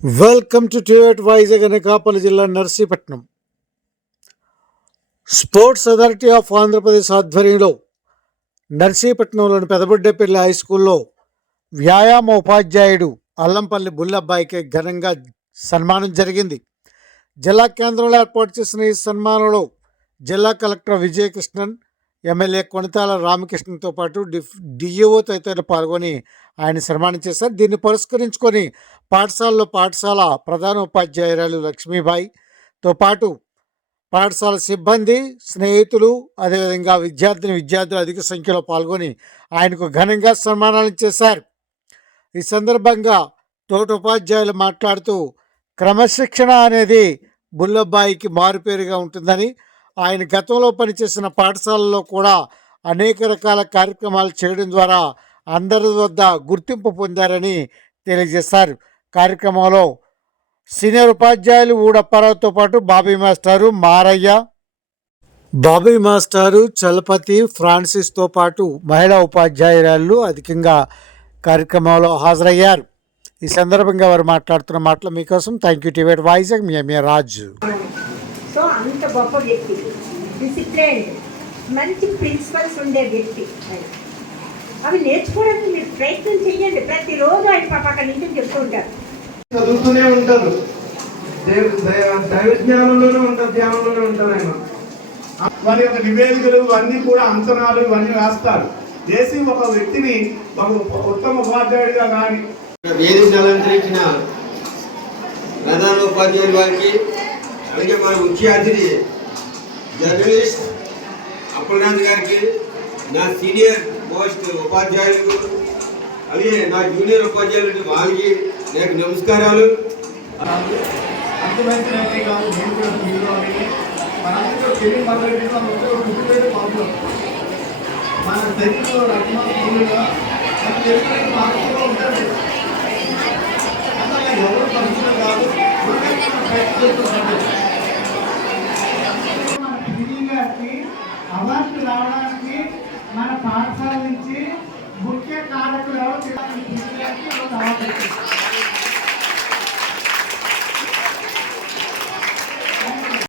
Welcome to టివేట్ వైజాగ్ అనకాపల్లి జిల్లా Narsipatnam. Sports authority of Andhra Pradesh ఆధ్వర్యంలో నర్సీపట్నంలోని పెదబుడ్డపల్లి హై స్కూల్లో వ్యాయామ ఉపాధ్యాయుడు అల్లంపల్లి బుల్లబ్బాయికి ఘనంగా సన్మానం జరిగింది. జిల్లా కేంద్రంలో ఏర్పాటు చేసిన ఈ సన్మానంలో జిల్లా కలెక్టర్ విజయకృష్ణన్ ఎమ్మెల్యే కొనతాల రామకృష్ణతో పాటు డిఫ్ డిఈఓ తదితరులు పాల్గొని ఆయన సన్మానం చేశారు. దీన్ని పురస్కరించుకొని పాఠశాలలో పాఠశాల ప్రధాన ఉపాధ్యాయురాలు లక్ష్మీబాయితో పాటు పాఠశాల సిబ్బంది స్నేహితులు అదేవిధంగా విద్యార్థిని విద్యార్థులు అధిక సంఖ్యలో పాల్గొని ఆయనకు ఘనంగా సన్మానాలు చేశారు. ఈ సందర్భంగా తోటి ఉపాధ్యాయులు మాట్లాడుతూ క్రమశిక్షణ అనేది బుల్లబ్బాయికి మారుపేరుగా ఉంటుందని ఆయన గతంలో పనిచేసిన పాఠశాలలో కూడా అనేక రకాల కార్యక్రమాలు చేయడం ద్వారా అందరి వద్ద గుర్తింపు పొందారని తెలియజేశారు. కార్యక్రమంలో సీనియర్ ఉపాధ్యాయులు ఊడప్పారావుతో పాటు బాబీ మాస్టారు మారయ్య బాబీ మాస్టారు చలపతి ఫ్రాన్సిస్తో పాటు మహిళా ఉపాధ్యాయురాలు అధికంగా కార్యక్రమంలో హాజరయ్యారు. ఈ సందర్భంగా వారు మాట్లాడుతున్న మాటలు మీకోసం థ్యాంక్ యూ టివేట్ వైజాగ్ మీ ఎంఏ రాజు. సో అంత గొప్ప వ్యక్తి. డిసిప్లైన్ మంచి ప్రిన్సిపల్స్ ఉండే వ్యక్తి ఆయన. అవి నేర్చుకోవడానికి మీరు ప్రయత్నం చేయండి ప్రతిరోజు ఆయన పాప అక్కడి నుంచి చెప్తూ ఉంటారు. చదువుతూనే ఉంటారు. దేవ- దైవ- దైవ జ్ఞానంలోనే ఉంటారు ధ్యానంలోనే ఉంటారు ఆయన. వారి యొక్క నివేదికలు ఇవన్నీ కూడా అంచనాలు ఇవన్నీ రాస్తారు. చేసి ఒక వ్యక్తిని ఒక ఉత్తమ ఉపాధ్యాయుడిగా కానీ వేదికను అలంకరించిన ప్రధాన ఉపాధ్యాయులు వారికి అలాగే మన ముఖ్య అతిథి జర్నలిస్ట్ అప్పలనాథ్ గారికి నా సీనియర్ మోస్ట్ ఉపాధ్యాయులకు అలాగే నా జూనియర్ ఉపాధ్యాయులు వాళ్ళకి నాకు నమస్కారాలు. మన తెలుగులో రత్న మన తెలుగు మార్పులో ఉంటుంది అందులో ఎవరు మనుషులు కాదు ప్రయత్నం మన పాఠశాల